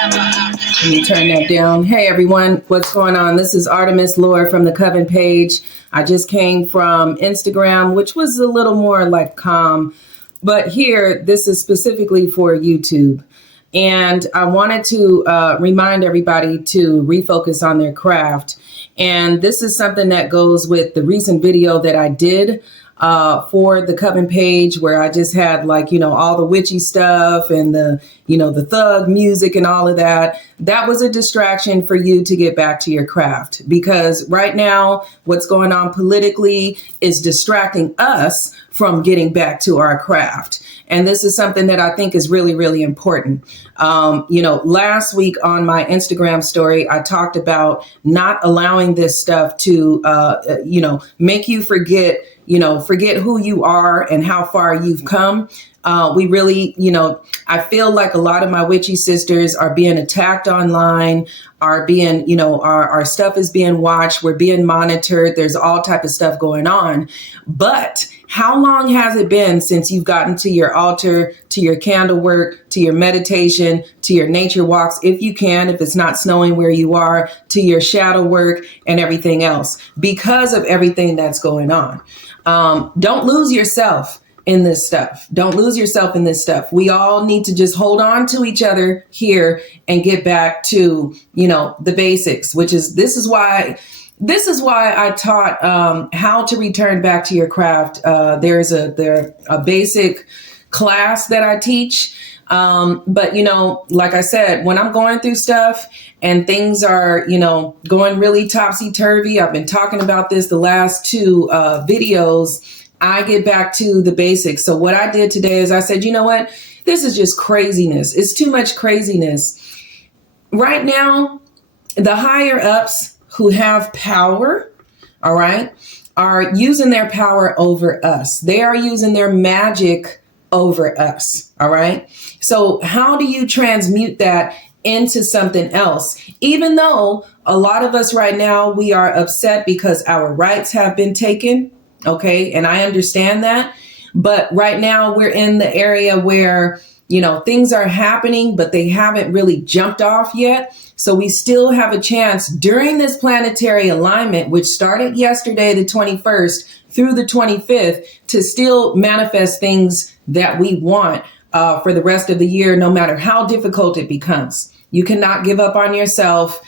Let me turn that down. Hey everyone, what's going on? This is Artemis Lore from the Coven page. I just came from Instagram, which was a little more like calm, but here, this is specifically for YouTube. And I wanted to remind everybody to refocus on their craft. And this is something that goes with the recent video that I did for the Coven page, where I just had like, all the witchy stuff and the thug music and all of that. That was a distraction for you to get back to your craft, because right now what's going on politically is distracting us from getting back to our craft. And this is something that I think is really, really important. Last week on my Instagram story, I talked about not allowing this stuff to, make you forget who you are and how far you've come. We really, I feel like a lot of my witchy sisters are being attacked online, are being, our stuff is being watched. We're being monitored. There's all type of stuff going on. But how long has it been since you've gotten to your altar, to your candle work, to your meditation, to your nature walks, if you can, if it's not snowing where you are, to your shadow work and everything else, because of everything that's going on? Don't lose yourself in this stuff. Don't lose yourself in this stuff. We all need to just hold on to each other here and get back to, the basics, which is, this is why I taught how to return back to your craft. There's a basic class that I teach. But, like I said, when I'm going through stuff and things are, going really topsy-turvy, I've been talking about this the last two videos, I get back to the basics. So what I did today is I said, you know what? This is just craziness. It's too much craziness. Right now, the higher ups who have power, all right, are using their power over us. They are using their magic over us. All right. So how do you transmute that into something else? Even though a lot of us right now, we are upset because our rights have been taken. OK, and I understand that. But right now we're in the area where, things are happening, but they haven't really jumped off yet. So we still have a chance during this planetary alignment, which started yesterday, the 21st through the 25th, to still manifest things that we want for the rest of the year, no matter how difficult it becomes. You cannot give up on yourself.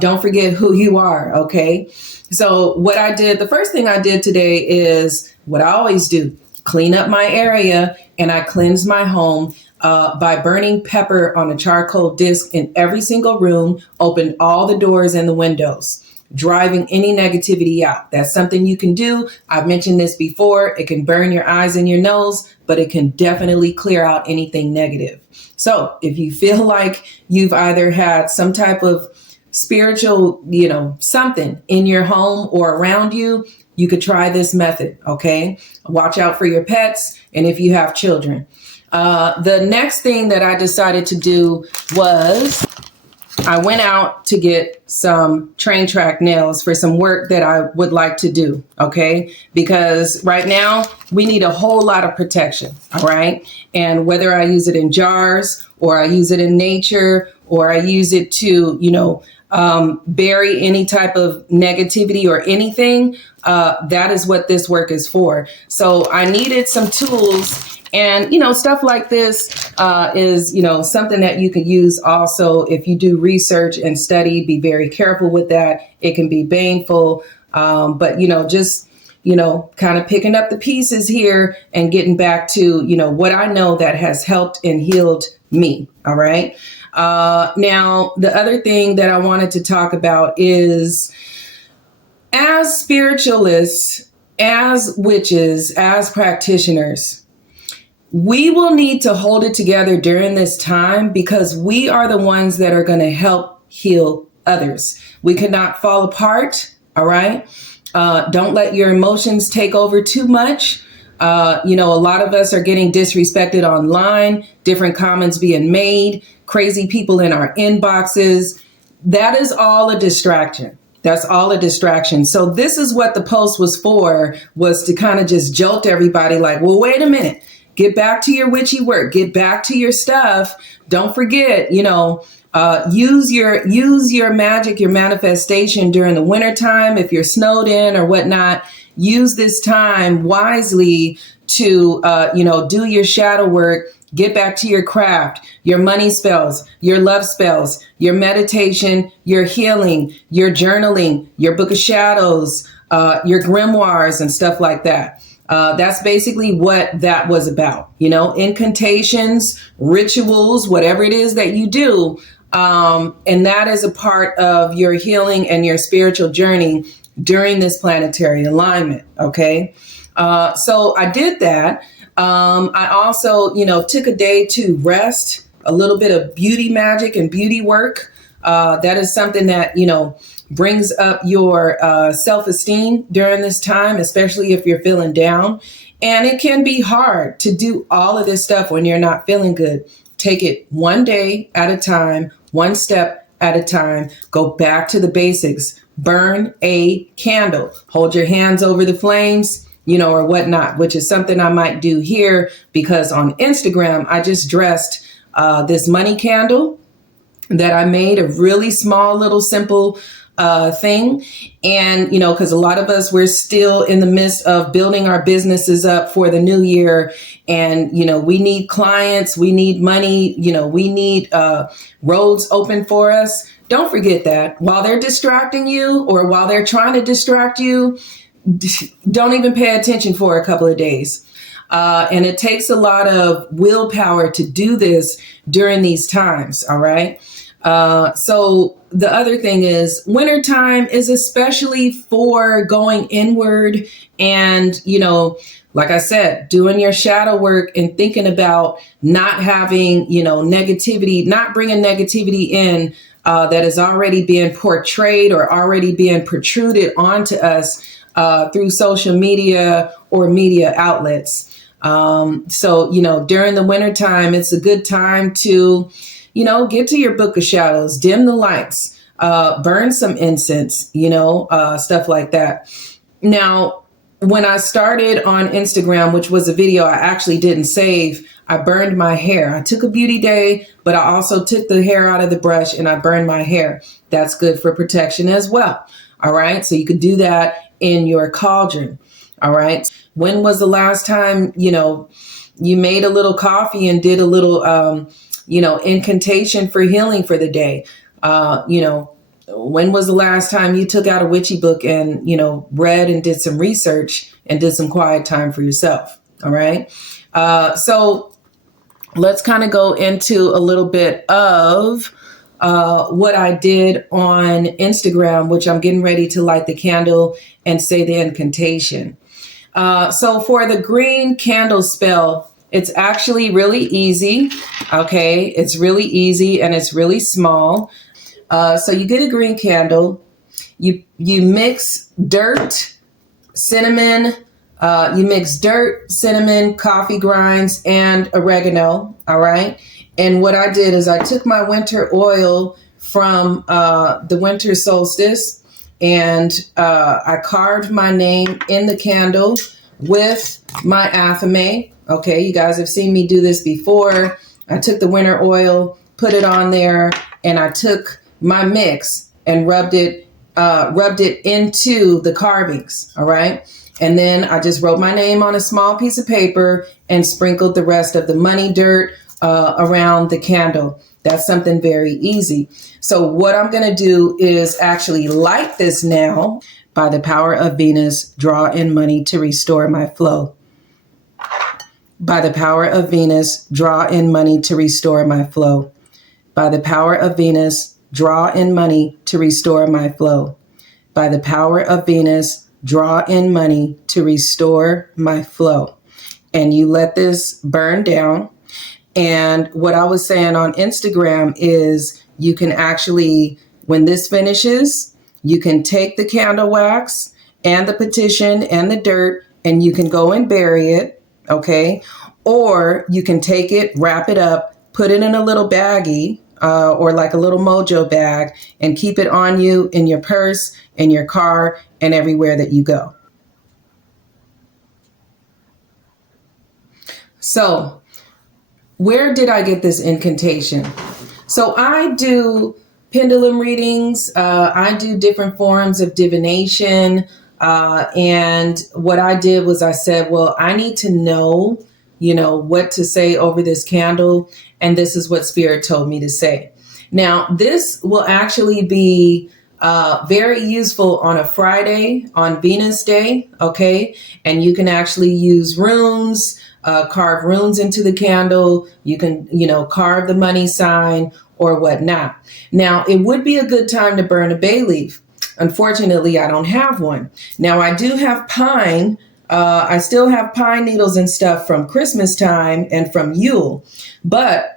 Don't forget who you are. OK, so what I did, the first thing I did today is what I always do, clean up my area. And I cleanse my home by burning pepper on a charcoal disc in every single room, open all the doors and the windows, driving any negativity out. That's something you can do. I've mentioned this before. It can burn your eyes and your nose, but it can definitely clear out anything negative. So if you feel like you've either had some type of spiritual, something in your home or around you, you could try this method. Okay. Watch out for your pets. And if you have children, the next thing that I decided to do was I went out to get some train track nails for some work that I would like to do. Okay. Because right now we need a whole lot of protection. All right. And whether I use it in jars or I use it in nature or I use it to, bury any type of negativity or anything, that is what this work is for. So I needed some tools. And, stuff like this is, something that you could use also if you do research and study. Be very careful with that. It can be baneful. But, just, kind of picking up the pieces here and getting back to, what I know that has helped and healed me. All right. Now, the other thing that I wanted to talk about is, as spiritualists, as witches, as practitioners, we will need to hold it together during this time, because we are the ones that are going to help heal others. We cannot fall apart. All right. Don't let your emotions take over too much. A lot of us are getting disrespected online, different comments being made, crazy people in our inboxes. That is all a distraction. That's all a distraction. So this is what the post was for, was to kind of just jolt everybody like, well, wait a minute. Get back to your witchy work. Get back to your stuff. Don't forget, use your magic, your manifestation during the wintertime. If you're snowed in or whatnot, use this time wisely to, do your shadow work. Get back to your craft, your money spells, your love spells, your meditation, your healing, your journaling, your book of shadows, your grimoires and stuff like that. That's basically what that was about, incantations, rituals, whatever it is that you do. And that is a part of your healing and your spiritual journey during this planetary alignment. Okay. So I did that. I also, took a day to rest, a little bit of beauty magic and beauty work. That is something that, brings up your self-esteem during this time, especially if you're feeling down. And it can be hard to do all of this stuff when you're not feeling good. Take it one day at a time, one step at a time. Go back to the basics. Burn a candle. Hold your hands over the flames, or whatnot, which is something I might do here because on Instagram, I just dressed this money candle that I made, a really small, little, simple thing. And, because a lot of us, we're still in the midst of building our businesses up for the new year. And, we need clients, we need money, we need roads open for us. Don't forget that while they're distracting you or while they're trying to distract you, don't even pay attention for a couple of days. And it takes a lot of willpower to do this during these times. All right. So the other thing is wintertime is especially for going inward and, like I said, doing your shadow work and thinking about not having, negativity, not bringing negativity in that is already being portrayed or already being protruded onto us through social media or media outlets. So, during the wintertime, it's a good time to, get to your book of shadows, dim the lights, burn some incense, stuff like that. Now, when I started on Instagram, which was a video I actually didn't save, I burned my hair. I took a beauty day, but I also took the hair out of the brush and I burned my hair. That's good for protection as well. All right. So you could do that in your cauldron. All right. When was the last time, you made a little coffee and did a little, incantation for healing for the day? When was the last time you took out a witchy book and, read and did some research and did some quiet time for yourself? All right. So let's kind of go into a little bit of what I did on Instagram, which I'm getting ready to light the candle and say the incantation. So for the green candle spell, it's actually really easy. Okay. It's really easy and it's really small. So you get a green candle, you mix dirt, cinnamon, coffee grinds, and oregano. All right. And what I did is I took my winter oil from the winter solstice and I carved my name in the candle with my athame. Okay. You guys have seen me do this before. I took the winter oil, put it on there, and I took my mix and rubbed it into the carvings. All right. And then I just wrote my name on a small piece of paper and sprinkled the rest of the money dirt around the candle. That's something very easy. So what I'm going to do is actually light this now. By the power of Venus, draw in money to restore my flow. By the power of Venus, draw in money to restore my flow. By the power of Venus, draw in money to restore my flow. By the power of Venus, draw in money to restore my flow. And you let this burn down. And what I was saying on Instagram is you can actually, when this finishes, you can take the candle wax and the petition and the dirt and you can go and bury it. Okay. Or you can take it, wrap it up, put it in a little baggie or like a little mojo bag and keep it on you in your purse, in your car, and everywhere that you go. So where did I get this incantation? So I do pendulum readings. I do different forms of divination. And what I did was I said, well, I need to know, what to say over this candle. And this is what Spirit told me to say. Now, this will actually be very useful on a Friday, on Venus Day, okay? And you can actually use runes, carve runes into the candle. You can, carve the money sign or whatnot. Now, it would be a good time to burn a bay leaf. Unfortunately, I don't have one. Now, I do have pine. I still have pine needles and stuff from Christmas time and from Yule,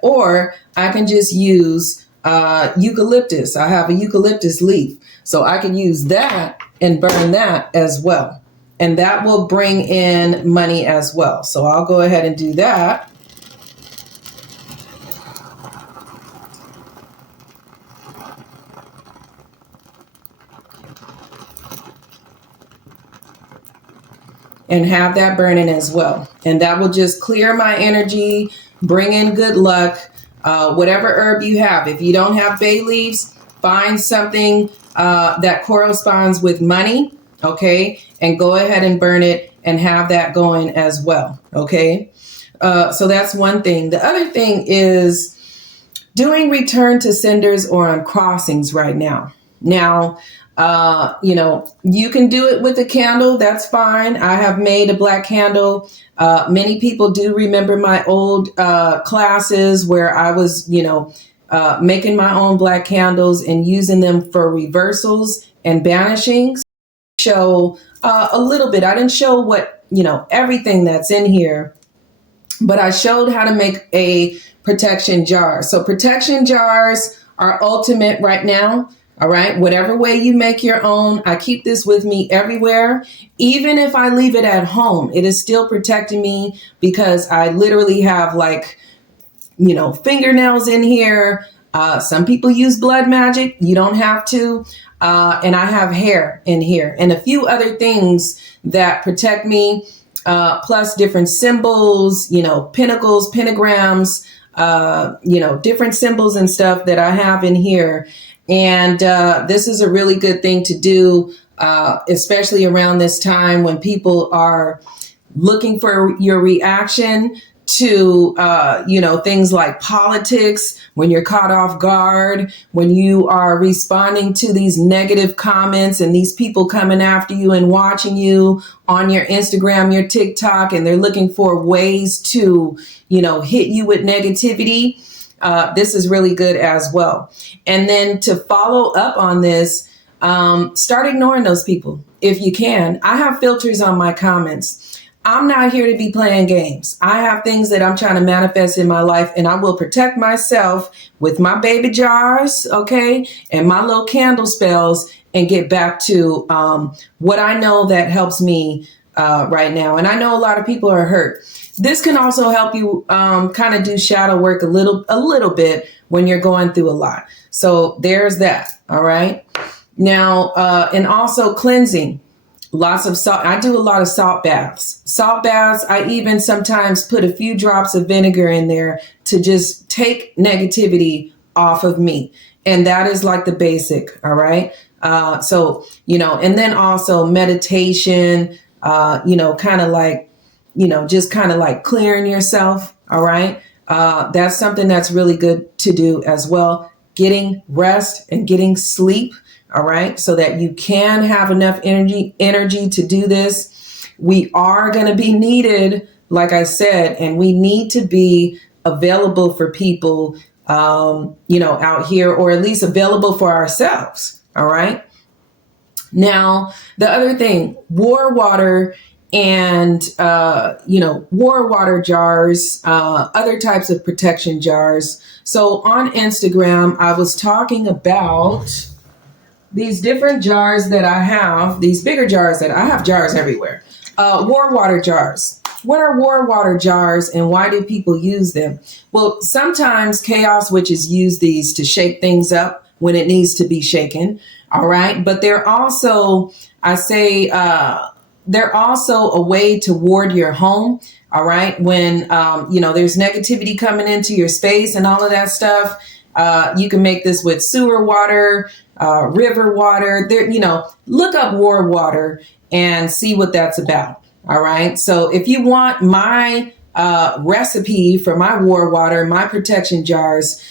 or I can just use eucalyptus. I have a eucalyptus leaf, so I can use that and burn that as well. And that will bring in money as well. So I'll go ahead and do that. And have that burning as well. And that will just clear my energy, bring in good luck, whatever herb you have. If you don't have bay leaves, find something that corresponds with money, okay? And go ahead and burn it and have that going as well, okay? So that's one thing. The other thing is doing return to senders or on crossings right now. Now, you can do it with a candle. That's fine. I have made a black candle. Many people do remember my old classes where I was, making my own black candles and using them for reversals and banishings. Show a little bit. I didn't show what, everything that's in here, but I showed how to make a protection jar. So protection jars are ultimate right now. All right. Whatever way you make your own, I keep this with me everywhere. Even if I leave it at home, it is still protecting me because I literally have fingernails in here. Some people use blood magic. You don't have to. And I have hair in here and a few other things that protect me, plus different symbols, pinnacles, pentagrams, different symbols and stuff that I have in here. And this is a really good thing to do, especially around this time when people are looking for your reaction to, things like politics, when you're caught off guard, when you are responding to these negative comments and these people coming after you and watching you on your Instagram, your TikTok, and they're looking for ways to, hit you with negativity. This is really good as well. And then to follow up on this, start ignoring those people if you can. I have filters on my comments. I'm not here to be playing games. I have things that I'm trying to manifest in my life, and I will protect myself with my baby jars, okay, and my little candle spells and get back to what I know that helps me right now. And I know a lot of people are hurt. This can also help you kind of do shadow work a little bit when you're going through a lot. So there's that. All right. Now, and also cleansing. Lots of salt. I do a lot of salt baths. Salt baths. I even sometimes put a few drops of vinegar in there to just take negativity off of me. And that is like the basic. All right. So, and then also meditation, kind of like, just kind of like clearing yourself. All right. That's something that's really good to do as well. Getting rest and getting sleep. All right. So that you can have enough energy to do this. We are going to be needed, like I said, and we need to be available for people, out here, or at least available for ourselves. All right. Now, the other thing, war water and, war water jars, other types of protection jars. So on Instagram, I was talking about these different jars that I have, these bigger jars that I have jars everywhere. War water jars. What are war water jars and why do people use them? Well, sometimes chaos witches use these to shake things up when it needs to be shaken. All right. But they're also, they're also a way to ward your home. All right. When, there's negativity coming into your space and all of that stuff, you can make this with sewer water, river water. There, look up war water and see what that's about. All right. So if you want my recipe for my war water, my protection jars,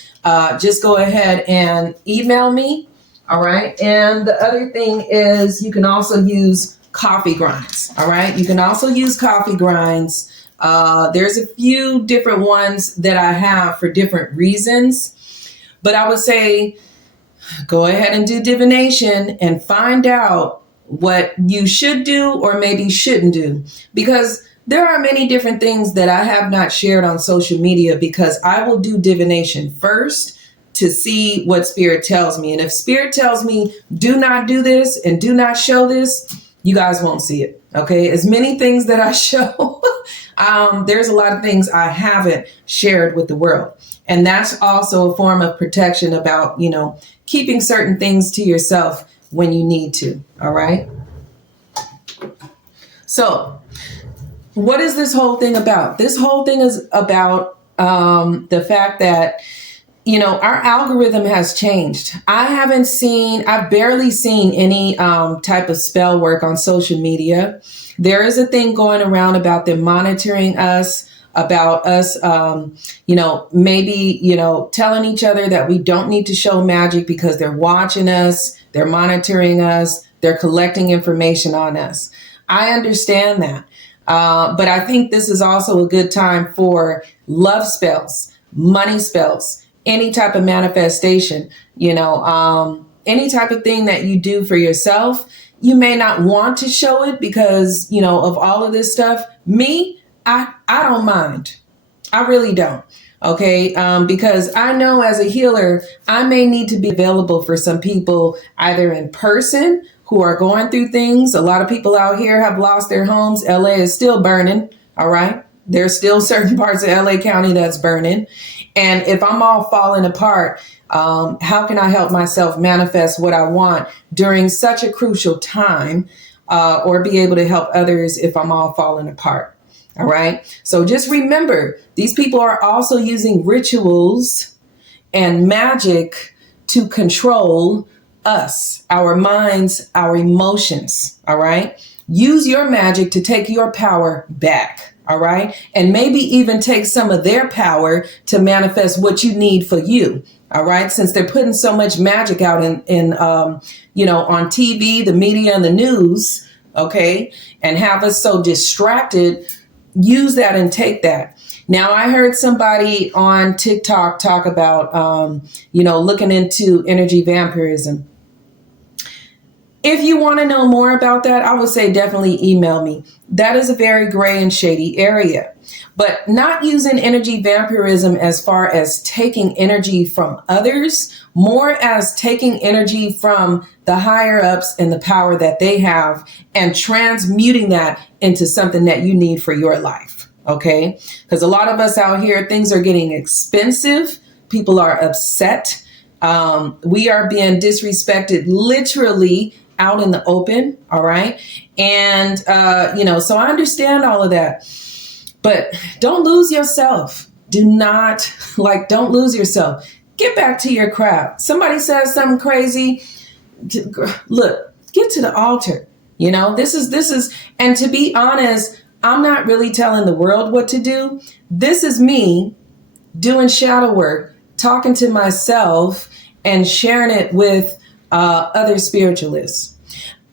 just go ahead and email me. All right. And the other thing is you can also use coffee grinds. All right. You can also use coffee grinds. There's a few different ones that I have for different reasons, but I would say go ahead and do divination and find out what you should do or maybe shouldn't do, because there are many different things that I have not shared on social media, because I will do divination first to see what spirit tells me. And if spirit tells me, do not do this and do not show this, you guys won't see it. Okay. As many things that I show, there's a lot of things I haven't shared with the world. And that's also a form of protection about, keeping certain things to yourself when you need to. All right. So what is this whole thing about? This whole thing is about the fact that, our algorithm has changed. I've barely seen any type of spell work on social media. There is a thing going around about them monitoring us, about us, maybe, telling each other that we don't need to show magic because they're watching us, they're monitoring us, they're collecting information on us. I understand that. But I think this is also a good time for love spells, money spells, any type of manifestation, any type of thing that you do for yourself. You may not want to show it because, of all of this stuff. Me, I don't mind. I really don't. Okay. Because I know as a healer, I may need to be available for some people either in person who are going through things. A lot of people out here have lost their homes. LA is still burning. All right. There's still certain parts of LA County that's burning. And if I'm all falling apart, how can I help myself manifest what I want during such a crucial time, or be able to help others if I'm all falling apart? All right. So just remember, these people are also using rituals and magic to control us, our minds, our emotions. All right. Use your magic to take your power back. All right. And maybe even take some of their power to manifest what you need for you. All right. Since they're putting so much magic out in on TV, the media and the news. OK, and have us so distracted. Use that and take that. Now, I heard somebody on TikTok talk about, looking into energy vampirism. If you want to know more about that, I would say definitely email me. That is a very gray and shady area, but not using energy vampirism as far as taking energy from others, more as taking energy from the higher ups and the power that they have and transmuting that into something that you need for your life. Okay. Because a lot of us out here, things are getting expensive. People are upset. We are being disrespected literally out in the open. All right. And, so I understand all of that, but don't lose yourself. Don't lose yourself. Get back to your craft. Somebody says something crazy. Look, get to the altar. This is, and to be honest, I'm not really telling the world what to do. This is me doing shadow work, talking to myself and sharing it with other spiritualists.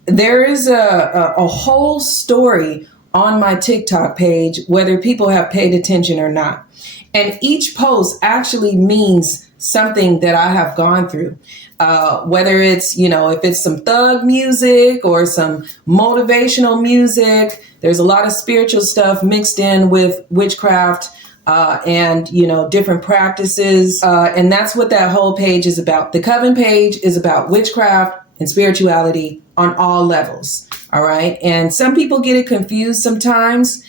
There is a whole story on my TikTok page, whether people have paid attention or not. And each post actually means something that I have gone through. Whether it's, if it's some thug music or some motivational music, there's a lot of spiritual stuff mixed in with witchcraft and different practices. And that's what that whole page is about. The Coven page is about witchcraft and spirituality on all levels. All right. And some people get it confused sometimes.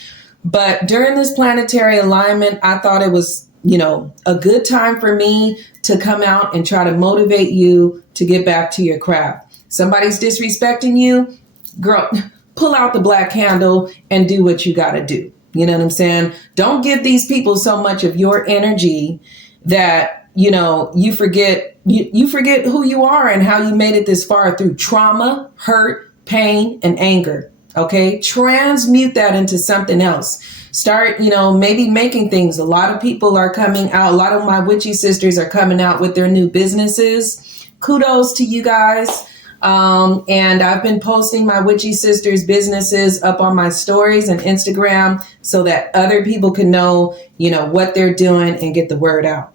But during this planetary alignment, I thought it was, a good time for me to come out and try to motivate you to get back to your craft. Somebody's disrespecting you, girl, pull out the black candle and do what you got to do. You know what I'm saying? Don't give these people so much of your energy that, you know, you forget who you are and how you made it this far through trauma, hurt, pain, and anger. Okay. Transmute that into something else. Start, you know, maybe making things. A lot of people are coming out. A lot of my witchy sisters are coming out with their new businesses. Kudos to you guys. And I've been posting my witchy sisters businesses up on my stories and Instagram so that other people can know, you know, what they're doing and get the word out.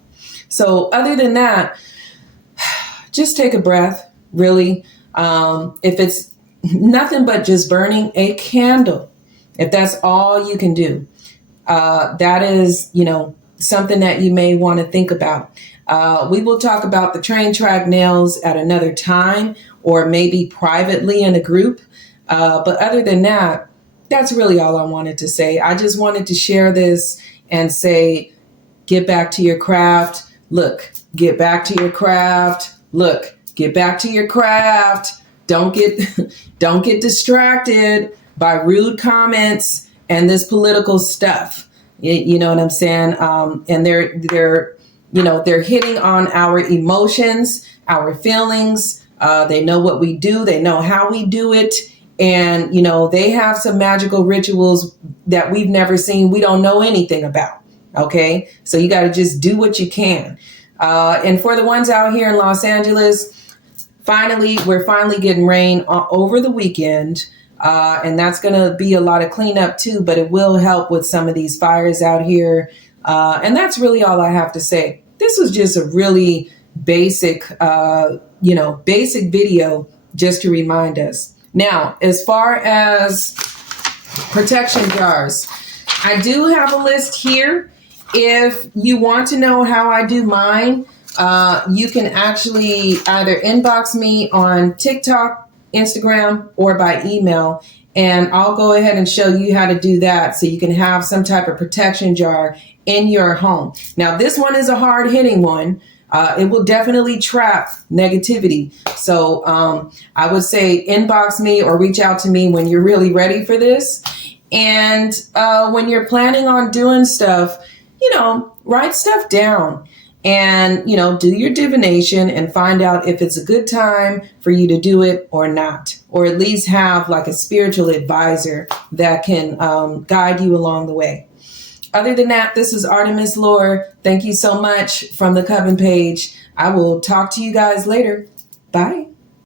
So other than that, just take a breath, really. If it's nothing but just burning a candle, if that's all you can do, that is, you know, something that you may want to think about. We will talk about the train track nails at another time, or maybe privately in a group. But other than that, that's really all I wanted to say. I just wanted to share this and say, get back to your craft. Look, get back to your craft. Look, get back to your craft. Don't get distracted by rude comments and this political stuff. You know what I'm saying? And they're hitting on our emotions, our feelings. They know what we do. They know how we do it. And, you know, they have some magical rituals that we've never seen. We don't know anything about. OK, so you got to just do what you can. And for the ones out here in Los Angeles, we're finally getting rain over the weekend. And that's going to be a lot of cleanup, too. But it will help with some of these fires out here. And that's really all I have to say. This was just a really basic video just to remind us. Now, as far as protection jars, I do have a list here. If you want to know how I do mine, you can actually either inbox me on TikTok, Instagram, or by email, and I'll go ahead and show you how to do that so you can have some type of protection jar in your home. Now, this one is a hard-hitting one. It will definitely trap negativity. So I would say inbox me or reach out to me when you're really ready for this. And when you're planning on doing stuff, you know, write stuff down and, you know, do your divination and find out if it's a good time for you to do it or not, or at least have like a spiritual advisor that can guide you along the way. Other than that, this is Artemis Lore. Thank you so much from the Coven page. I will talk to you guys later. Bye.